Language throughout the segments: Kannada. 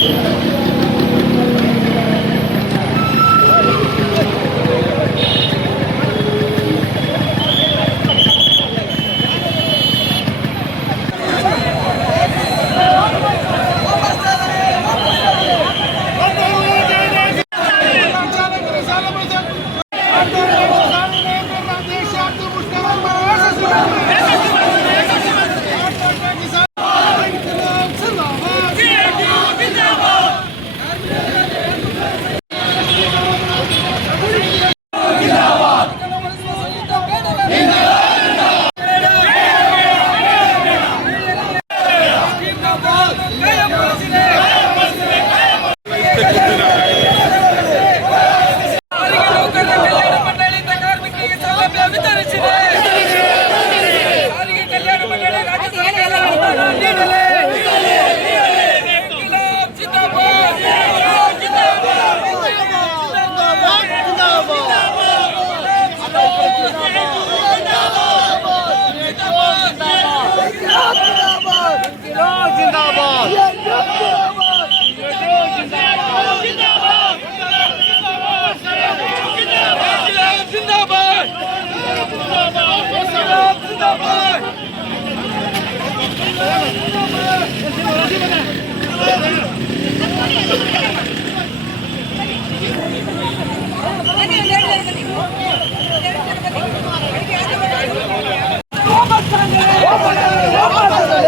Yeah.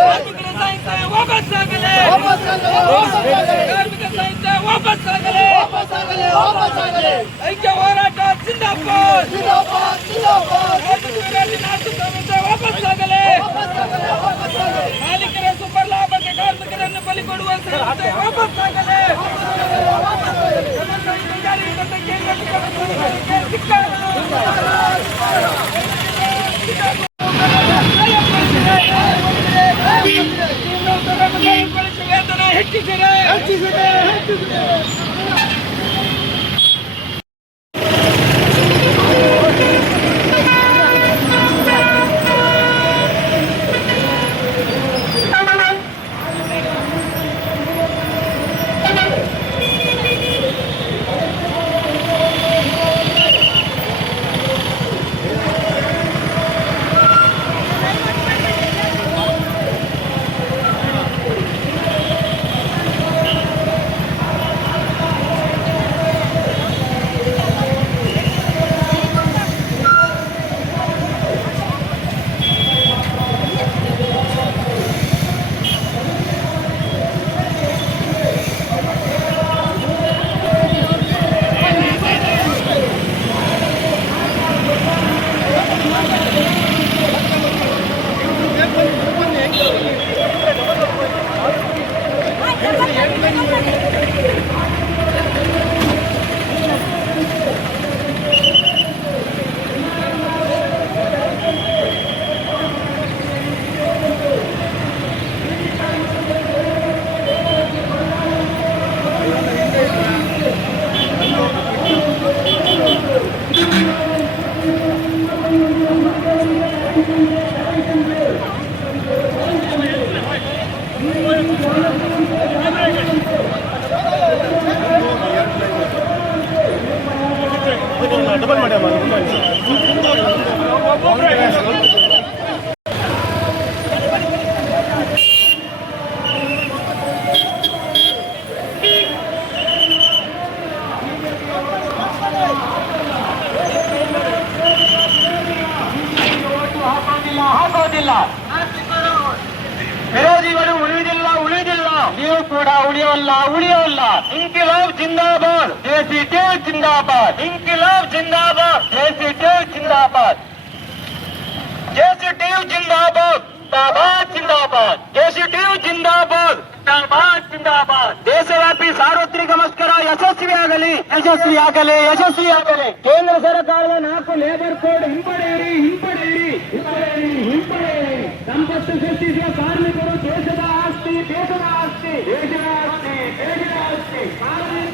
ಕಾರ್ಮಿಕರ ಸಾಹಿತ್ಯ ವಾಪಸ್ಸಾಗಲಿ. ಕಾರ್ಮಿಕ ಸಾಹಿತ್ಯ ವಾಪಸ್ಸಾಗಲಿ. ಐಕ್ಯ ಹೋರಾಟ ಜಿಂದಾಬಾದ್ ಟೇವ್ ಜಿಂದಾಬಾದ್ ಜೆಸಿ ಟೇವ್ ಜಿಂದಾಬಾದ್ ಜಿಂದಾಬಾದ್ ಜಿಂದಾಬಾದ್ ಜೆಸಿ ಟೇವ್ ಜಿಂದಾಬಾದ್ ಜಿಂದಾಬಾದ್ ಜಿಂದಾಬಾದ್ ದೇಶವ್ಯಾಪಿ ಸಾರ್ವತ್ರಿಕ ಮಸ್ಕರ ಯಶಸ್ವಿಯಾಗಲಿ ಯಶಸ್ವಿಯಾಗಲಿ ಯಶಸ್ವಿಯಾಗಲಿ ಕೇಂದ್ರ ಸರ್ಕಾರದ ನಾಲ್ಕು ಲೇಬರ್ ಕೋಡ್ ಹಿಂಪಡೆಯಿರಿ ಹಿಂಪಡೆಯಿರಿ ಹಿಂಪಡೆಯಿರಿ ಹಿಂಪಡೆಯಿರಿ ಸಂಪತ್ತು ಸೃಷ್ಟಿಸುವ ಕಾರ್ಮಿಕರು ದೇಶದ ಆಸ್ತಿ ದೇಶದ ಆಸ್ತಿ ದೇಶದ ಆಸ್ತಿ ದೇಶದ ಆಸ್ತಿ ಕಾರ್ಮಿಕ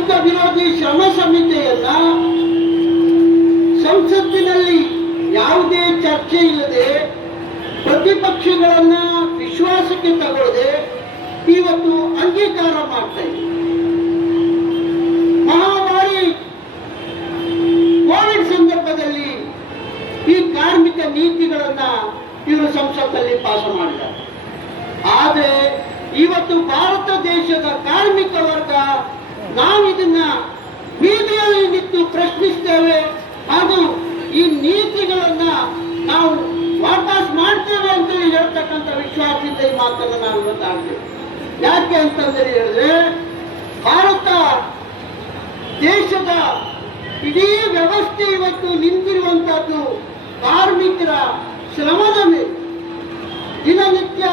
ಕಾರ್ಮಿಕ ವಿರೋಧಿ ಶ್ರಮ ಸಂಹಿತೆಯನ್ನ ಸಂಸತ್ತಿನಲ್ಲಿ ಯಾವುದೇ ಚರ್ಚೆ ಇಲ್ಲದೆ ಪ್ರತಿಪಕ್ಷಗಳನ್ನ ವಿಶ್ವಾಸಕ್ಕೆ ತಗೊಳ್ಳದೆ ಇವತ್ತು ಅಂಗೀಕಾರ ಮಾಡ್ತಾ ಇದೆ. ಮಹಾಮಾರಿ ಕೋವಿಡ್ ಸಂದರ್ಭದಲ್ಲಿ ಈ ಕಾರ್ಮಿಕ ನೀತಿಗಳನ್ನ ಇವರು ಸಂಸತ್ತಲ್ಲಿ ಪಾಸ ಮಾಡಿದ್ದಾರೆ. ಆದರೆ ಇವತ್ತು ಭಾರತ ದೇಶದ ಕಾರ್ಮಿಕ ವರ್ಗ ನಾವು ಇದನ್ನ ಬೀದಿಯಲ್ಲಿ ನಿಂತು ಪ್ರಶ್ನಿಸ್ತೇವೆ. ಹಾಗೂ ಈ ನೀತಿಗಳನ್ನ ನಾವು ವಾಪಸ್ ಮಾಡ್ತೇವೆ ಅಂತ ಹೇಳ್ತಕ್ಕಂಥ ವಿಶ್ವಾಸದಿಂದ ಈ ಮಾತನ್ನು ನಾನು ಮಾತಾಡ್ತೇವೆ ಯಾಕೆ ಅಂತಂದ್ರೆ ಹೇಳಿದ್ರೆ, ಭಾರತ ದೇಶದ ಇಡೀ ವ್ಯವಸ್ಥೆ ಇವತ್ತು ನಿಂತಿರುವಂತಹದ್ದು ಕಾರ್ಮಿಕರ ಶ್ರಮದ ಮೇಲೆ. ದಿನನಿತ್ಯ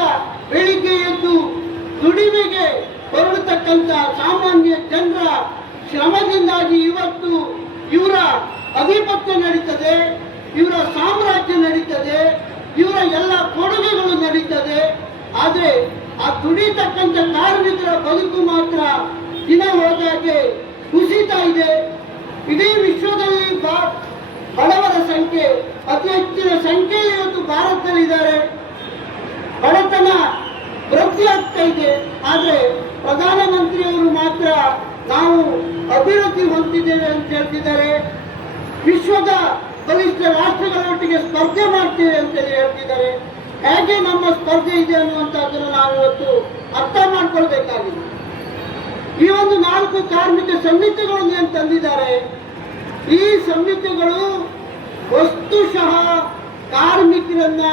ಬೆಳಿಗ್ಗೆ ಎದ್ದು ದುಡಿಮೆಗೆ ಹೊರಡತಕ್ಕಂಥ ಸಾಮಾನ್ಯ ಜನರ ಶ್ರಮದಿಂದಾಗಿ ಇವತ್ತು ಇವರ ಅಧಿಪತ್ಯ ನಡೀತದೆ, ಇವರ ಸಾಮ್ರಾಜ್ಯ ನಡೀತದೆ, ಇವರ ಎಲ್ಲ ಕೊಡುಗೆಗಳು ನಡೀತದೆ. ಆದರೆ ಆ ದುಡಿತಕ್ಕಂಥ ಕಾರ್ಮಿಕರ ಬದುಕು ಮಾತ್ರ ದಿನ ಹೋದಾಗೆ ಕುಸಿತಾ ಇದೆ. ಇಡೀ ವಿಶ್ವದಲ್ಲಿ ಬಡವರ ಸಂಖ್ಯೆ, ಅತಿ ಹೆಚ್ಚಿನ ಸಂಖ್ಯೆಯಲ್ಲಿ ಇವತ್ತು ಭಾರತದಲ್ಲಿದ್ದಾರೆ. ಬಡತನ ವೃದ್ಧಿ ಆಗ್ತಾ ಇದೆ. ಆದ್ರೆ ಪ್ರಧಾನಮಂತ್ರಿಯವರು ಮಾತ್ರ ನಾವು ಅಭಿವೃದ್ಧಿ ಹೊಂದಿದ್ದೇವೆ ಅಂತ ಹೇಳ್ತಿದ್ದಾರೆ. ವಿಶ್ವದ ಬಲಿಷ್ಠ ರಾಷ್ಟ್ರಗಳೊಟ್ಟಿಗೆ ಸ್ಪರ್ಧೆ ಮಾಡ್ತೇವೆ ಅಂತೇಳಿ ಹೇಳ್ತಿದ್ದಾರೆ. ಹೇಗೆ ನಮ್ಮ ಸ್ಪರ್ಧೆ ಇದೆ ಅನ್ನುವಂಥದ್ದನ್ನು ನಾವು ಇವತ್ತು ಅರ್ಥ ಮಾಡ್ಕೊಳ್ಬೇಕಾಗಿದೆ. ಈ ಒಂದು ನಾಲ್ಕು ಕಾರ್ಮಿಕ ಸಂಹಿತೆಗಳು ಏನು ತಂದಿದ್ದಾರೆ? ಈ ಸಂಹಿತೆಗಳು ವಸ್ತುಶಃ ಕಾರ್ಮಿಕರನ್ನ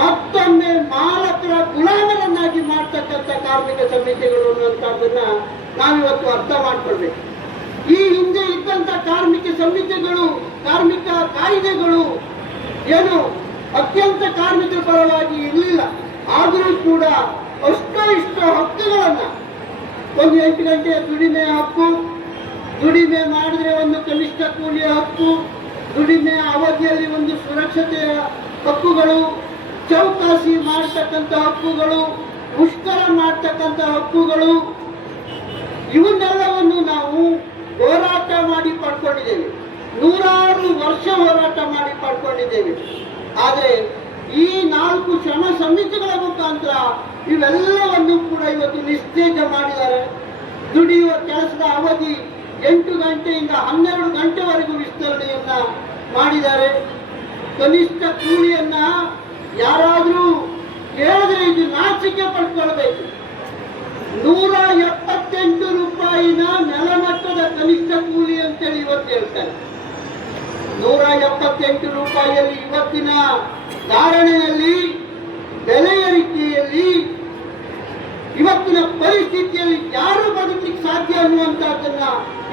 ಮತ್ತೊಮ್ಮೆ ಮಾಲಕರ ಗುಲಾಮರನ್ನಾಗಿ ಮಾಡ್ತಕ್ಕಂಥ ಕಾರ್ಮಿಕ ಸಮಿತಿಗಳು ಅನ್ನುವಂಥದ್ದನ್ನ ನಾವಿವತ್ತು ಅರ್ಥ ಮಾಡ್ಕೊಳ್ಬೇಕು. ಈ ಹಿಂದೆ ಇದ್ದಂತ ಕಾರ್ಮಿಕ ಸಮಿತಿಗಳು, ಕಾರ್ಮಿಕ ಕಾಯ್ದೆಗಳು ಏನು ಅತ್ಯಂತ ಕಾರ್ಮಿಕರ ಪರವಾಗಿ ಇರಲಿಲ್ಲ. ಆದರೂ ಕೂಡ ಅಷ್ಟೋ ಇಷ್ಟೋ ಹಕ್ಕುಗಳನ್ನ ಒಂದು ಎಂಟು ಗಂಟೆಯ ದುಡಿಮೆ ಹಕ್ಕು, ದುಡಿಮೆ ಮಾಡಿದ್ರೆ ಒಂದು ಕನಿಷ್ಠ ಕೂಲಿಯ ಹಕ್ಕು, ದುಡಿಮೆ ಅವಧಿಯಲ್ಲಿ ಒಂದು ಸುರಕ್ಷತೆಯ ಹಕ್ಕುಗಳು ಚೌಕಾಸಿ ಮಾಡ್ತಕ್ಕಂಥ ಹಕ್ಕುಗಳು, ಮುಷ್ಕರ ಮಾಡ್ತಕ್ಕಂಥ ಹಕ್ಕುಗಳು, ಇವನ್ನೆಲ್ಲವನ್ನು ನಾವು ಹೋರಾಟ ಮಾಡಿ ಪಡ್ಕೊಂಡಿದ್ದೇವೆ. ನೂರಾರು ವರ್ಷ ಹೋರಾಟ ಮಾಡಿ ಪಡ್ಕೊಂಡಿದ್ದೇವೆ. ಆದರೆ ಈ ನಾಲ್ಕು ಶ್ರಮ ಸಮಿತಿಗಳ ಮುಖಾಂತರ ಇವೆಲ್ಲವನ್ನು ಕೂಡ ಇವತ್ತು ನಿಸ್ತೇಜ ಮಾಡಿದ್ದಾರೆ. ದುಡಿಯುವ ಕೆಲಸದ ಅವಧಿ ಎಂಟು ಗಂಟೆಯಿಂದ ಹನ್ನೆರಡು ಗಂಟೆವರೆಗೂ ವಿಸ್ತರಣೆಯನ್ನ ಮಾಡಿದ್ದಾರೆ. ಕನಿಷ್ಠ ಕೂಲಿಯನ್ನ ಯಾರಾದರೂ ಕೇಳಿದ್ರೆ ಇದು ನಾಚಿಕೆ ಪಡ್ಕೊಳ್ಬೇಕು. ನೂರ ಎಪ್ಪತ್ತೆಂಟು ರೂಪಾಯಿನ ನೆಲಮಟ್ಟದ ಕನಿಷ್ಠ ಕೂಲಿ ಅಂತೇಳಿ ಇವತ್ತು ಹೇಳ್ತಾರೆ. ನೂರ ಎಪ್ಪತ್ತೆಂಟು ರೂಪಾಯಿಯಲ್ಲಿ ಇವತ್ತಿನ ಧಾರಣೆಯಲ್ಲಿ ಬೆಲೆ ಏರಿಕೆಯಲ್ಲಿ ಇವತ್ತಿನ ಪರಿಸ್ಥಿತಿಯಲ್ಲಿ ಯಾರು ಬದುಕಲಿಕ್ಕೆ ಸಾಧ್ಯ ಅನ್ನುವಂಥದ್ದನ್ನ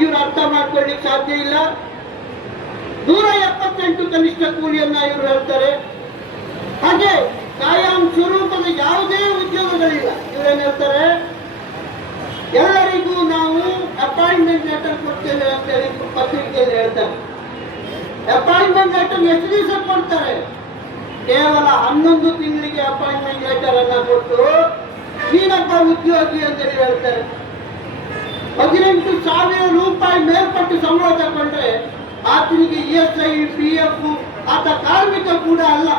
ಇವರು ಅರ್ಥ ಮಾಡ್ಕೊಳ್ಳಿಕ್ ಸಾಧ್ಯ ಇಲ್ಲ. ನೂರ ಎಪ್ಪತ್ತೆಂಟು ಕನಿಷ್ಠ ಕೂಲಿಯನ್ನ ಇವರು ಹೇಳ್ತಾರೆ. ಹಾಗೆ ಕಾಯಂ ಸ್ವರೂಪದ ಯಾವುದೇ ಉದ್ಯೋಗಗಳಿಲ್ಲ. ಇವರೇನು ಹೇಳ್ತಾರೆ? ಎಲ್ಲರಿಗೂ ನಾವು ಅಪಾಯಿಂಟ್ಮೆಂಟ್ ಲೆಟರ್ ಕೊಡ್ತೇವೆ ಅಂತ ಹೇಳಿ ಪತ್ರಿಕೆಯಲ್ಲಿ ಹೇಳ್ತಾರೆ. ಅಪಾಯಿಂಟ್ಮೆಂಟ್ ಲೆಟರ್ ಎಷ್ಟು ದಿವಸ ಕೊಡ್ತಾರೆ? ಕೇವಲ ಹನ್ನೊಂದು ತಿಂಗಳಿಗೆ ಅಪಾಯಿಂಟ್ಮೆಂಟ್ ಲೆಟರ್ ಅನ್ನ ಕೊಟ್ಟು ನೀನಪ್ಪ ಉದ್ಯೋಗಿ ಅಂತೇಳಿ ಹೇಳ್ತಾರೆ. ಹದಿನೆಂಟು ಸಾವಿರ ರೂಪಾಯಿ ಮೇಲ್ಪಟ್ಟು ಸಂಬಳ ತಗೊಂಡ್ರೆ ಆತನಿಗೆ E S I, P F, ಆತ ಕಾರ್ಮಿಕ ಕೂಡ ಅಲ್ಲ.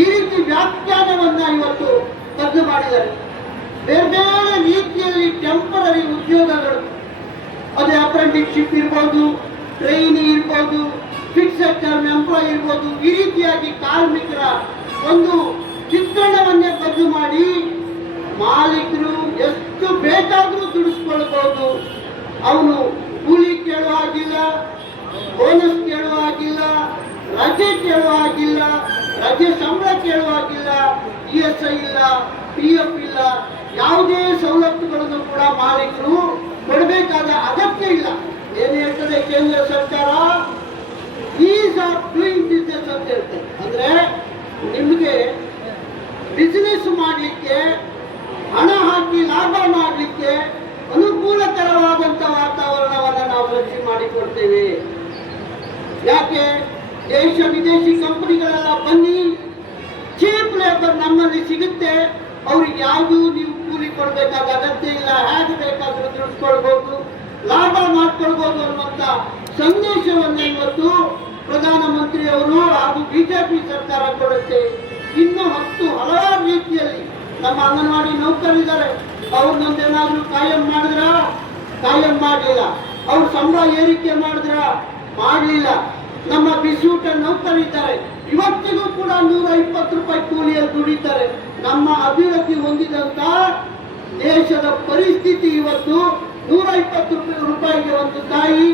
ಈ ರೀತಿ ವ್ಯಾಖ್ಯಾನವನ್ನ ಇವತ್ತು ರದ್ದು ಮಾಡಿದ್ದಾರೆ. ಬೇರೆ ಬೇರೆ ರೀತಿಯಲ್ಲಿ ಟೆಂಪರರಿ ಉದ್ಯೋಗಗಳು, ಅದೇ ಅಪ್ರೆಂಟಿಸ್ಶಿಪ್ ಇರ್ಬೋದು ಟ್ರೈನಿ ಇರ್ಬೋದು ಫಿಕ್ಸೆಡ್ ಟರ್ಮ್ ಎಂಪ್ಲಾಯ್ ಇರ್ಬೋದು, ಈ ರೀತಿಯಾಗಿ ಕಾರ್ಮಿಕರ ಒಂದು ಚಿತ್ರಣವನ್ನೇ ಬದಲು ಮಾಡಿ ಮಾಲೀಕರು ಎಷ್ಟು ಬೇಕಾದರೂ ದುಡಿಸ್ಕೊಳ್ಬಹುದು ಅವನು ಕೂಲಿ ಕೇಳುವ ಹಾಗಿಲ್ಲ ಬೋನಸ್ ಕೇಳುವ ಹಾಗಿಲ್ಲ, ರಜೆ ಕೇಳುವ ಹಾಗಿಲ್ಲ ರಜೆ ಸಂಬಳ ಕೇಳುವ ಹಾಗಿಲ್ಲ ಇ ಎಸ್ ಐ ಇಲ್ಲ, ಪಿ ಎಫ್ ಇಲ್ಲ, ಯಾವುದೇ ಸವಲತ್ತುಗಳನ್ನು ಕೂಡ ಮಾಲೀಕರು ಕೊಡಬೇಕಾದ ಅಗತ್ಯ ಇಲ್ಲ. ಏನು ಹೇಳ್ತದೆ ಕೇಂದ್ರ ಸರ್ಕಾರ? ಈಸ್ ಆಫ್ ಡೂಯಿಂಗ್ ಬಿಸ್ನೆಸ್ ಅಂತ ಹೇಳ್ತಾರೆ ಅಂದ್ರೆ ನಿಮಗೆ ಬಿಸ್ನೆಸ್ ಮಾಡಲಿಕ್ಕೆ ಹಣ ಹಾಕಿ ಲಾಭ ಮಾಡಲಿಕ್ಕೆ ಅನುಕೂಲಕರವಾದಂಥ ವಾತಾವರಣವನ್ನು ನಾವು ಸೃಷ್ಟಿ ಮಾಡಿಕೊಡ್ತೇವೆ. ಯಾಕೆ? ದೇಶ ವಿದೇಶಿ ಕಂಪನಿಗಳೆಲ್ಲ ಬನ್ನಿ ಚೀಪ್ ಲೇಬರ್ ನಮ್ಮಲ್ಲಿ ಸಿಗುತ್ತೆ. ಅವ್ರಿಗೆ ಯಾವುದು ನೀವು ಕೂಲಿ ಕೊಡಬೇಕಾದ ಅಗತ್ಯ ಇಲ್ಲ, ಹೇಗೆ ಬೇಕಾದರೂ ದುಡಿಸ್ಕೊಳ್ಬಹುದು ಲಾಭ ಮಾಡ್ಕೊಳ್ಬಹುದು ಅನ್ನುವಂತ ಸಂದೇಶವನ್ನ ಇವತ್ತು ಪ್ರಧಾನಮಂತ್ರಿ ಅವರು ಹಾಗೂ ಬಿಜೆಪಿ ಸರ್ಕಾರ ಕೊಡುತ್ತೆ. ಇನ್ನು ಹತ್ತು ಹಲವಾರು ರೀತಿಯಲ್ಲಿ ನಮ್ಮ ಅಂಗನವಾಡಿ ನೌಕರಿದ್ದಾರೆ ಅವ್ರನ್ನೊಂದೇನಾದ್ರೂ ಕಾಯಂ ಮಾಡಿದ್ರ? ಕಾಯಂ ಮಾಡಲಿಲ್ಲ. ಅವ್ರ ಸಂಬಳ ಏರಿಕೆ ಮಾಡಿದ್ರ? ಮಾಡಲಿಲ್ಲ. ನಮ್ಮ ಬಿಸಿಯೂಟ ನೌಕರಿದ್ದಾರೆ. ಇವತ್ತಿಗೂ ಕೂಡ ನೂರ ಇಪ್ಪತ್ತು ರೂಪಾಯಿ ಕೂಲಿಯಲ್ಲಿ ದುಡಿತಾರೆ. ನಮ್ಮ ಅಭಿವೃದ್ಧಿ ಹೊಂದಿದಂತ ದೇಶದ ಪರಿಸ್ಥಿತಿ ಇವತ್ತು ನೂರ ಇಪ್ಪತ್ತು ರೂಪಾಯಿಗೆ ಒಂದು ತಾಯಿ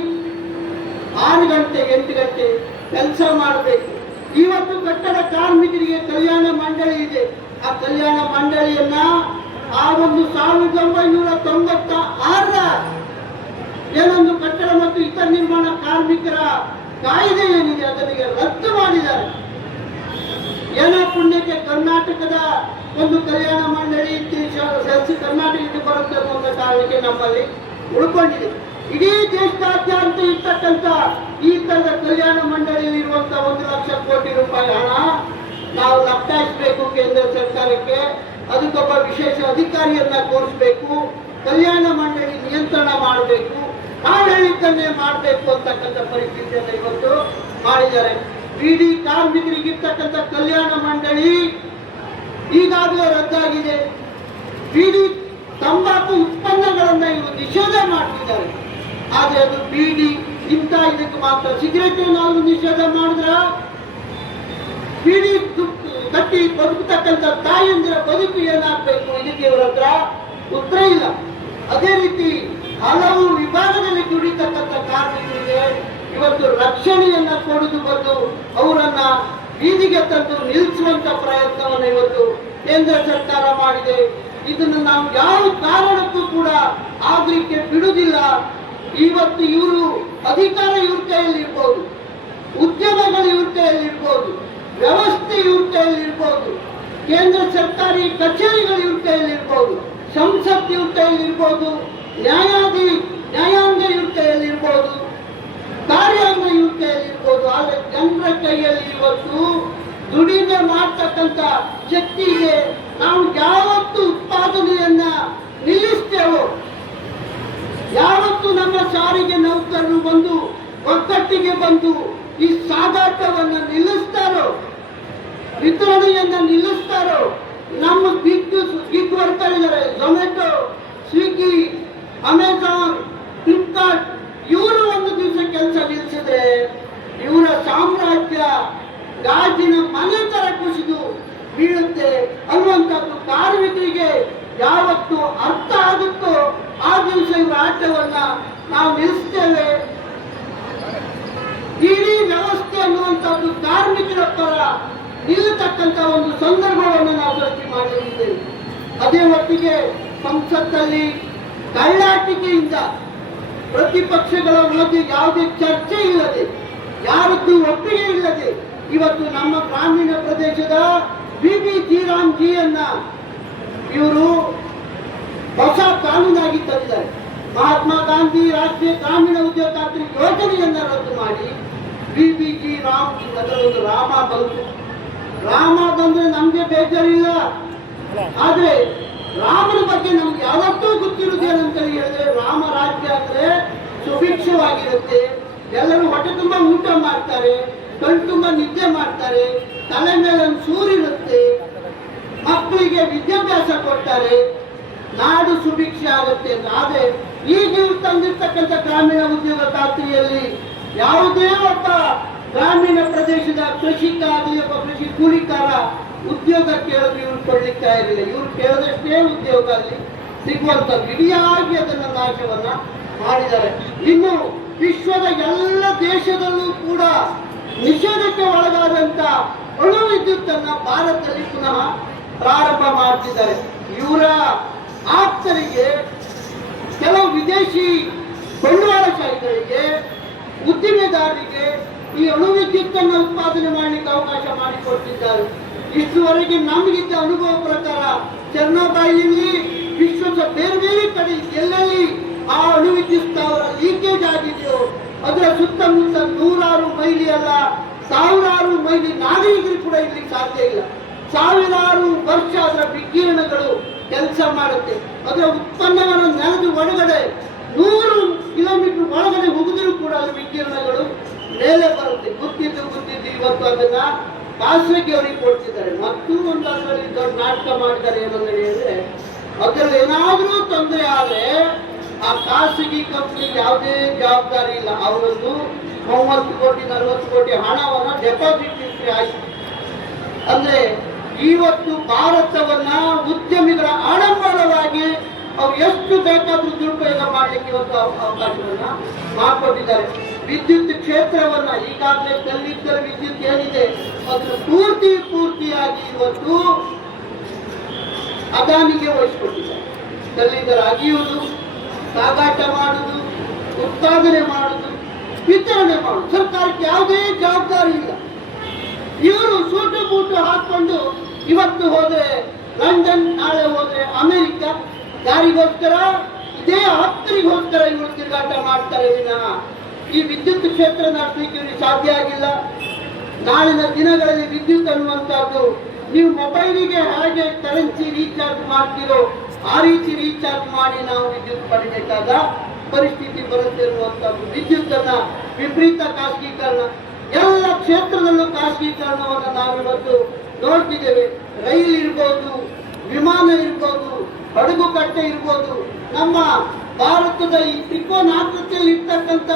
ಆರು ಗಂಟೆ, ಎಂಟು ಗಂಟೆ ಕೆಲಸ ಮಾಡಬೇಕು. ಇವತ್ತು ಕಟ್ಟಡ ಕಾರ್ಮಿಕರಿಗೆ ಕಲ್ಯಾಣ ಮಂಡಳಿ ಇದೆ. ಆ ಕಲ್ಯಾಣ ಮಂಡಳಿಯನ್ನ ಆ ಒಂದು ಸಾವಿರದ ಒಂಬೈನೂರ ತೊಂಬತ್ತ ಆರರ ಏನೊಂದು ಕಟ್ಟಡ ಮತ್ತು ಇತರ ನಿರ್ಮಾಣ ಕಾರ್ಮಿಕರ ಕಾಯ್ದೆ ಏನಿದೆ ಅದರಿಗೆ ರದ್ದು ಮಾಡಿದ್ದಾರೆ. ಏನೋ ಪುಣ್ಯಕ್ಕೆ ಕರ್ನಾಟಕದ ಒಂದು ಕಲ್ಯಾಣ ಮಂಡಳಿ ಸೆಲ್ಸಿ ಕರ್ನಾಟಕಕ್ಕೆ ಬರುತ್ತೆ ಅನ್ನೋ ಕಾರಣಕ್ಕೆ ನಮ್ಮಲ್ಲಿ ಉಳ್ಕೊಂಡಿದೆ. ಇಡೀ ದೇಶದಾದ್ಯಂತ ಇರ್ತಕ್ಕಂಥ ಈ ತರದ ಕಲ್ಯಾಣ ಮಂಡಳಿಯಲ್ಲಿ ಇರುವಂತ ಒಂದು ಲಕ್ಷ ಕೋಟಿ ರೂಪಾಯಿ ಹಣ ನಾವು ಲಪ್ಟಾಯಿಸಬೇಕು ಕೇಂದ್ರ ಸರ್ಕಾರಕ್ಕೆ. ಅದಕ್ಕೊಬ್ಬ ವಿಶೇಷ ಅಧಿಕಾರಿಯನ್ನ ಕೋರಿಸಬೇಕು. ಕಲ್ಯಾಣ ಮಂಡಳಿ ನಿಯಂತ್ರಣ ಮಾಡಬೇಕು. ನಾವು ಹೇಳಿದ್ದನ್ನೇ ಮಾಡಬೇಕು ಅಂತಕ್ಕಂಥ ಪರಿಸ್ಥಿತಿಯನ್ನು ಇವತ್ತು ಮಾಡಿದ್ದಾರೆ. ಇಡೀ ಕಾರ್ಮಿಕರಿಗಿರ್ತಕ್ಕಂಥ ಕಲ್ಯಾಣ ಮಂಡಳಿ ಈಗಾಗಲೇ ರದ್ದಾಗಿದೆ. ಬಿಡಿ ತಂಬಾಕು ಉತ್ಪನ್ನಗಳನ್ನ ಇವರು ನಿಷೇಧ ಮಾಡ್ತಿದ್ದಾರೆ. ಆದ್ರೆ ಅದು ಬಿಡಿ, ಇಂಥ ಇದಕ್ಕೆ ಮಾತ್ರ ಸಿಗರೇಟ್ ಏನಾದ್ರು ನಿಷೇಧ ಮಾಡಿದ್ರ? ಬೀಡಿ ಕಟ್ಟಿ ಬದುಕತಕ್ಕಂಥ ತಾಯಂದಿರ ಬದುಕು ಏನಾಗಬೇಕು ಇದಕ್ಕೆ ಇವರ ಹತ್ರ ಉತ್ತರ ಇಲ್ಲ. ಅದೇ ರೀತಿ ಹಲವು ವಿಭಾಗದಲ್ಲಿ ದುಡಿತಕ್ಕಂಥ ಕಾರ್ಮಿಕರಿಗೆ ಇವತ್ತು ರಕ್ಷಣೆಯನ್ನ ಕೊಡುದು ಬಂದು ಅವರನ್ನ ಬೀದಿಗೆ ತಂದು ನಿಲ್ಲಿಸುವಂತ ಪ್ರಯತ್ನವನ್ನು ಇವತ್ತು ಕೇಂದ್ರ ಸರ್ಕಾರ ಮಾಡಿದೆ. ಇದನ್ನು ನಾವು ಯಾವ ಕಾರಣಕ್ಕೂ ಕೂಡ ಆಗ್ಲಿಕ್ಕೆ ಬಿಡುವುದಿಲ್ಲ ಇವತ್ತು ಇವರು ಅಧಿಕಾರ ಇವ್ರ ಕೈಯಲ್ಲಿ ಇರ್ಬೋದು, ಉದ್ಯಮಗಳು ಇವ್ರ ಕೈಯಲ್ಲಿ ಇರ್ಬೋದು, ವ್ಯವಸ್ಥೆ ಇವ್ರ ಕೈಯಲ್ಲಿ ಇರ್ಬೋದು, ಕೇಂದ್ರ ಸರ್ಕಾರಿ ಕಚೇರಿಗಳು ಇವ್ರ ಕೈಯಲ್ಲಿ ಇರ್ಬೋದು ಸಂಸತ್ ಇವ್ರ ಕೈಯಲ್ಲಿ ಇರ್ಬೋದು ನ್ಯಾಯಾಧಿ ನ್ಯಾಯಾಂಗ ಯುಕ್ತೆಯಲ್ಲಿ ಇರ್ಬೋದು ಕಾರ್ಯಾಂಗ ಯುಕ್ತೆಯಲ್ಲಿ ಇರ್ಬೋದು ಆದ್ರೆ ಜನರ ಕೈಯಲ್ಲಿ ಇವತ್ತು ದುಡಿಮೆ ಮಾಡ್ತಕ್ಕಂಥ ಶಕ್ತಿಗೆ ನಾವು ಯಾವತ್ತು ಉತ್ಪಾದನೆಯನ್ನ ನಿಲ್ಲಿಸ್ತೇವೋ. ಯಾವತ್ತು ನಮ್ಮ ಸಾರಿಗೆ ನೌಕರರು ಬಂದು, ಒಗ್ಗಟ್ಟಿಗೆ ಬಂದು ಈ ಸಾಗಾಟವನ್ನ ನಿಲ್ಲಿಸ್ತಾರೋ, ವಿತರಣೆಯನ್ನ ನಿಲ್ಲಿಸ್ತಾರೋ, ನಮ್ಮ ಬಿಗ್ ಬಿಗ್ ಬರ್ತಾ ಇದ್ದಾರೆ ಝೊಮ್ಯಾಟೊ ಸ್ವಿಗ್ಗಿ ಅಮೆಜಾನ್ ಫ್ಲಿಪ್ಕಾರ್ಟ್ ಇವರು ಒಂದು ದಿವಸ ಕೆಲಸ ನಿಲ್ಲಿಸಿದ್ರೆ ಇವರ ಸಾಮ್ರಾಜ್ಯ ಗಾಜಿನ ಮನೆ ತರ ಕುಸಿದು ಬೀಳುತ್ತೆ ಅನ್ನುವಂಥದ್ದು ಕಾರ್ಮಿಕರಿಗೆ ಯಾವತ್ತು ಅರ್ಥ ಆಗುತ್ತೋ ಆ ದಿವಸ ಇವರ ಆಟವನ್ನ ನಾವು ನಿಲ್ಲಿಸ್ತೇವೆ ಇಡೀ ವ್ಯವಸ್ಥೆ ಅನ್ನುವಂಥದ್ದು ಕಾರ್ಮಿಕರ ಪರ ನಿಲ್ಲತಕ್ಕಂಥ ಒಂದು ಸಂದರ್ಭವನ್ನು ನಾವು ಸೃಷ್ಟಿ ಮಾಡಲಿದ್ದೇವೆ. ಅದೇ ಹೊತ್ತಿಗೆ ಸಂಸತ್ತಲ್ಲಿ ಕಳ್ಳಾಟಿಕೆಯಿಂದ ಪ್ರತಿಪಕ್ಷಗಳ ಮಧ್ಯೆ ಯಾವುದೇ ಚರ್ಚೆ ಇಲ್ಲದೆ, ಯಾರದ್ದು ಒಪ್ಪಿಗೆ ಇಲ್ಲದೆ ಇವತ್ತು ನಮ್ಮ ಗ್ರಾಮೀಣ ಪ್ರದೇಶದ ಬಿ ಬಿ ಜೀರಾಮ್ ಜಿಯನ್ನ ಇವರು ಹೊಸ ಕಾನೂನಾಗಿ ತಂದಿದ್ದಾರೆ. ಮಹಾತ್ಮ ಗಾಂಧಿ ರಾಷ್ಟ್ರೀಯ ಗ್ರಾಮೀಣ ಉದ್ಯೋಗ ಖಾತ್ರಿ ಯೋಜನೆಯನ್ನ ರದ್ದು ಮಾಡಿ ಬಿಬಿಜಿ ರಾಮ್ ಅದರೊಂದು ರಾಮ ಬಂತು. ರಾಮ ಬಂದ್ರೆ ನಮ್ಗೆ ಬೇಜಾರಿಲ್ಲ. ಆದ್ರೆ ರಾಮನ ಬಗ್ಗೆ ನಮ್ಗೆ ಸುಭಿಕ್ಷವಾಗಿರುತ್ತೆ ಎಲ್ಲರೂ ಹೊಟ್ಟೆ ತುಂಬ ಊಟ ಮಾಡ್ತಾರೆ ಕಣ್ ತುಂಬ ನಿದ್ದೆ ಮಾಡ್ತಾರೆ, ತಲೆ ಮೇಲೆ ಒಂದು ಸೂರಿರುತ್ತೆ ಮಕ್ಕಳಿಗೆ ವಿದ್ಯಾಭ್ಯಾಸ ಕೊಡ್ತಾರೆ. ನಾಡು ಸುಭಿಕ್ಷೆ ಆಗುತ್ತೆ ಆದ್ರೆ ಈಗ ತಂದಿರ್ತಕ್ಕಂಥ ಗ್ರಾಮೀಣ ಉದ್ಯೋಗ ಖಾತ್ರಿಯಲ್ಲಿ ಯಾವುದೇ ಒಬ್ಬ ಗ್ರಾಮೀಣ ಪ್ರದೇಶದ ಕೃಷಿಕ ಆಗಲಿ, ಒಬ್ಬ ಕೃಷಿ ಕೂಲಿಕಾರ ಉದ್ಯೋಗ ಕೇಳಿದ್ರೆ ಇವ್ರು ಕೊಡ್ಲಿಕ್ಕೆ ಇರಲಿಲ್ಲ ಇವ್ರು ಕೇಳಿದಷ್ಟೇ ಉದ್ಯೋಗ ಅಲ್ಲಿ ಸಿಗುವಂಥದ್ದು. ಇಡಿಯಾಗಿ ಅದನ್ನ ನಾಶವನ್ನ ಮಾಡಿದ್ದಾರೆ. ಇನ್ನು ವಿಶ್ವದ ಎಲ್ಲ ದೇಶದಲ್ಲೂ ಕೂಡ ನಿಷೇಧಕ್ಕೆ ಒಳಗಾದಂತ ಅಣು ವಿದ್ಯುತ್ತನ್ನ ಭಾರತದಲ್ಲಿ ಪುನಃ ಪ್ರಾರಂಭ ಮಾಡ್ತಿದ್ದಾರೆ. ಇವರ ಆಪ್ತರಿಗೆ ಕೆಲವು ವಿದೇಶಿ ಬಂಡವಾಳಶಾಹಿಗಳಿಗೆ ಉದ್ದಿಮೆದಾರರಿಗೆ ಈ ಅಣು ವಿದ್ಯುತ್ತನ್ನು ಉತ್ಪಾದನೆ ಮಾಡಲಿಕ್ಕೆ ಅವಕಾಶ ಮಾಡಿಕೊಡ್ತಿದ್ದಾರೆ. ಇಷ್ಟುವರೆಗೆ ನಮಗಿದ್ದ ಅನುಭವ ಪ್ರಕಾರ ಚರ್ಣಬಾಯಿಯಲ್ಲಿ ವಿಶ್ವದ ಬೇರೆ ಬೇರೆ ಕಡೆ ಎಲ್ಲೆಲ್ಲಿ ಆ ಅಣು ವಿದ್ಯುತ್ ಸ್ಥಾವರ ಲೀಕೇಜ್ ಆಗಿದೆಯೋ ಅದರ ಸುತ್ತಮುತ್ತ ನೂರಾರು ಮೈಲಿ ಅಲ್ಲ ಸಾವಿರಾರು ಮೈಲಿ ನಾಗರಿಕರು ಕೂಡ ಇಲ್ಲಿ ಸಾಧ್ಯ ಇಲ್ಲ. ಸಾವಿರಾರು ವರ್ಷ ಅದರ ವಿಕಿರಣಗಳು ಕೆಲಸ ಮಾಡುತ್ತೆ. ಅದರ ಉತ್ಪನ್ನವನ್ನು ನೆಲದ ಒಳಗಡೆ, ನೂರು ಕಿಲೋಮೀಟರ್ ಒಳಗಡೆ ಹೋಗಿದ್ರು ಕೂಡ ಅದರ ವಿಕಿರಣಗಳು ಮೇಲೆ ಬರುತ್ತೆ. ಗೊತ್ತಿದ್ದು ಗೊತ್ತಿದ್ದು ಇವತ್ತು ಅದನ್ನ ಖಾಸಗಿ ಅವರಿಗೆ ಕೊಡ್ತಿದ್ದಾರೆ. ಮತ್ತು ಒಂದು ಅದರಲ್ಲಿ ದೊಡ್ಡ ನಾಟಕ ಮಾಡ್ತಾರೆ ಏನಂತ ಹೇಳಿದ್ರೆ, ಅದರಲ್ಲಿ ಏನಾದರೂ ತೊಂದರೆ ಆದ್ರೆ ಆ ಖಾಸಗಿ ಕಂಪ್ನಿಗೆ ಯಾವುದೇ ಜವಾಬ್ದಾರಿ ಇಲ್ಲ. ಅವರೊಂದು ಮೂವತ್ತು ಕೋಟಿ, ನಲವತ್ತು ಕೋಟಿ ಹಣವನ್ನ ಡೆಪಾಸಿಟ್ ಇಟ್ಟು ಆಯಿತು. ಅಂದ್ರೆ ಇವತ್ತು ಭಾರತವನ್ನ ಉದ್ಯಮಿಗಳ ಆಡಂಬರವಾಗಿ ಅವ್ರು ಎಷ್ಟು ಬೇಕಾದ್ರೂ ದುರುಪಯೋಗ ಮಾಡ್ಲಿಕ್ಕೆ ಇವತ್ತು ಅವಕಾಶವನ್ನ ಮಾಡಿಕೊಟ್ಟಿದ್ದಾರೆ. ವಿದ್ಯುತ್ ಕ್ಷೇತ್ರವನ್ನ ಈಗಾಗಲೇ ಕಲ್ಲಿದ್ದರೆ ವಿದ್ಯುತ್ ಏನಿದೆ? ಅದನ್ನು ಪೂರ್ತಿ ಪೂರ್ತಿಯಾಗಿ ಇವತ್ತು ಅದಾನಿಗೆ ವಹಿಸಿಕೊಟ್ಟಿದ್ದಾರೆ. ಕಲ್ಲಿದ್ದರ ಅಗಿಯುವುದು ಸಾಗಾಟ ಮಾಡುದು, ಉತ್ಪಾದನೆ ಮಾಡುದು, ವಿತರಣೆ ಮಾಡುದು. ಸರ್ಕಾರಕ್ಕೆ ಯಾವುದೇ ಜವಾಬ್ದಾರಿ ಇಲ್ಲ. ಇವರು ಸೂಟು ಬೂಟು ಹಾಕೊಂಡು ಇವತ್ತು ಹೋದ್ರೆ, ಲಂಡನ್, ನಾಳೆ ಹೋದ್ರೆ ಅಮೆರಿಕ ಯಾರಿಗೋಸ್ಕರ ಇದೇ ಆಪ್ತರಿಗೋಸ್ಕರ ಇವರು ತಿರುಗಾಟ ಮಾಡ್ತಾರೆ ವಿನಃ. ಈ ವಿದ್ಯುತ್ ಕ್ಷೇತ್ರ ನಡೆಸಲಿಕ್ಕೆ ಸಾಧ್ಯ ಆಗಿಲ್ಲ. ನಾಳಿನ ದಿನಗಳಲ್ಲಿ ವಿದ್ಯುತ್ ಅನ್ನುವಂಥದ್ದು ನೀವು ಮೊಬೈಲಿಗೆ ಹೇಗೆ ಕರೆನ್ಸಿ ರೀಚಾರ್ಜ್ ಮಾಡ್ತೀರೋ ಆ ರೀತಿ ರೀಚಾರ್ಜ್ ಮಾಡಿ ನಾವು ವಿದ್ಯುತ್ ಪಡಿಬೇಕಾದ ಪರಿಸ್ಥಿತಿ ಬರುತ್ತೆ ಇರುವಂಥದ್ದು ವಿದ್ಯುತ್ತನ್ನ ವಿಪರೀತ ಖಾಸಗೀಕರಣ, ಎಲ್ಲ ಕ್ಷೇತ್ರದಲ್ಲೂ ಖಾಸಗೀಕರಣವನ್ನು ನಾವಿವತ್ತು ನೋಡ್ತಿದ್ದೇವೆ. ರೈಲ್ ಇರ್ಬೋದು, ವಿಮಾನ ಇರ್ಬೋದು ಹಡಗು ಕಟ್ಟೆ ಇರ್ಬೋದು, ನಮ್ಮ ಭಾರತದ ಈ ತ್ರಿಕೋನಾಕೃತಿಯಲ್ಲಿ ಇರ್ತಕ್ಕಂಥ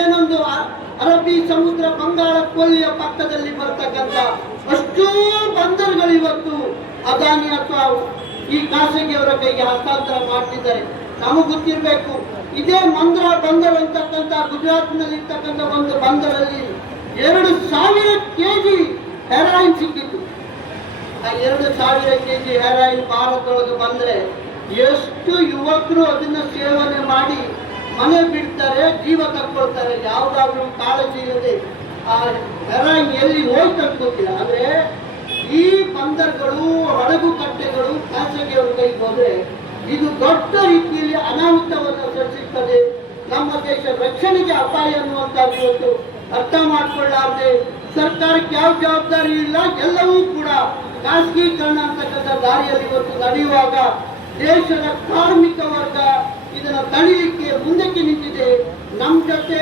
ಏನೊಂದು ಅರಬ್ಬಿ ಸಮುದ್ರ ಬಂಗಾಳ ಕೊಲ್ಲಿಯ ಪಕ್ಕದಲ್ಲಿ ಬರ್ತಕ್ಕಂಥ ಅಷ್ಟೂ ಬಂದರುಗಳು ಇವತ್ತು ಅದಾನಿ ಅಥವಾ ಈ ಖಾಸಗಿಯವರ ಕೈಗೆ ಹಸ್ತಾಂತರ ಮಾಡ್ತಿದ್ದಾರೆ. ನಮಗೆ ಗೊತ್ತಿರಬೇಕು, ಇದೇ ಮಂದ್ರ ಬಂದರ್ ಅಂತಕ್ಕಂಥ ಗುಜರಾತ್ನಲ್ಲಿ ಇರ್ತಕ್ಕಂಥ ಒಂದು ಬಂದರಲ್ಲಿ ಎರಡು ಸಾವಿರ ಕೆಜಿ ಹೆರಾಯಿನ್ ಸಿಕ್ಕಿತ್ತು. ಆ ಎರಡು ಸಾವಿರ ಕೆಜಿ ಹೆರಾಯಿನ್ ಭಾರತದೊಳಗೆ ಬಂದ್ರೆ ಎಷ್ಟು ಯುವಕರು ಅದನ್ನ ಸೇವನೆ ಮಾಡಿ ಮನೆ ಬಿಡ್ತಾರೆ, ಜೀವ ತಕ್ಕೊಳ್ತಾರೆ, ಯಾವುದಾದ್ರೂ ಕಾಳಜಿ ಇಲ್ಲದೆ ಆ ಹೆರಾಯಿನ್ ಎಲ್ಲಿ ಅಂತ ಗೊತ್ತಿಲ್ಲ. ಅಂದ್ರೆ ಈ ಬಂದರ್ಗಳು, ಹಡಗು ಕಟ್ಟೆಗಳು ಖಾಸಗಿಯವರ ಕೈಗೆ ಹೋದ್ರೆ ಇದು ದೊಡ್ಡ ರೀತಿಯಲ್ಲಿ ಅನಾಹುತವನ್ನು ಸೃಷ್ಟಿಸ್ತದೆ. ನಮ್ಮ ದೇಶ ರಕ್ಷಣೆಗೆ ಅಪಾಯ ಅನ್ನುವಂತ ಇವತ್ತು ಅರ್ಥ ಮಾಡ್ಕೊಳ್ಳಾರ್ದೆ ಸರ್ಕಾರಕ್ಕೆ ಯಾವ ಜವಾಬ್ದಾರಿ ಇಲ್ಲ, ಎಲ್ಲವೂ ಕೂಡ ಖಾಸಗೀಕರಣ ಅಂತಕ್ಕಂಥ ದಾರಿಯಲ್ಲಿ ಇವತ್ತು ನಡೆಯುವಾಗ ದೇಶದ ಕಾರ್ಮಿಕ ವರ್ಗ ಇದನ್ನ ತಡೆಯಲಿಕ್ಕೆ ಮುಂದಕ್ಕೆ ನಿಂತಿದೆ. ನಮ್ಮ ಜೊತೆ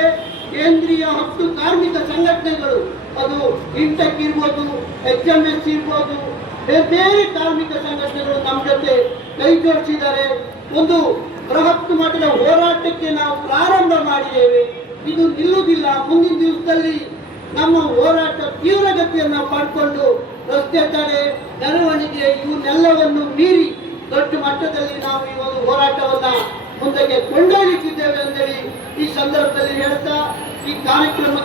ಕೇಂದ್ರೀಯ ಹತ್ತು ಕಾರ್ಮಿಕ ಸಂಘಟನೆಗಳು ಅದು ಇಂಟೆಕ್ ಇರ್ಬೋದು ಎಚ್ ಎಂ ಎಸ್ ಇರ್ಬೋದು ಬೇರೆ ಬೇರೆ ಕಾರ್ಮಿಕ ಸಂಘಟನೆಗಳು ನಮ್ಮ ಜೊತೆ ಕೈ ಜೋಡಿಸಿದ್ದಾರೆ. ಒಂದು ಬೃಹತ್ ಮಟ್ಟದ ಹೋರಾಟಕ್ಕೆ ನಾವು ಪ್ರಾರಂಭ ಮಾಡಿದ್ದೇವೆ. ಇದು ನಿಲ್ಲುವುದಿಲ್ಲ. ಮುಂದಿನ ದಿವಸದಲ್ಲಿ ನಮ್ಮ ಹೋರಾಟ ತೀವ್ರಗತಿಯನ್ನು ಪಡ್ಕೊಂಡು ರಸ್ತೆ ತಡೆ, ಮೆರವಣಿಗೆ ಇವನ್ನೆಲ್ಲವನ್ನು ಮೀರಿ ದೊಡ್ಡ ಮಟ್ಟದಲ್ಲಿ ನಾವು ಈ ಒಂದು ಹೋರಾಟವನ್ನ ಮುಂದಕ್ಕೆ ಕೊಂಡೊಯ್ಯುತ್ತಿದ್ದೇವೆ ಅಂತೇಳಿ ಈ ಸಂದರ್ಭದಲ್ಲಿ ಹೇಳ್ತಾ ಈ ಕಾರ್ಯಕ್ರಮ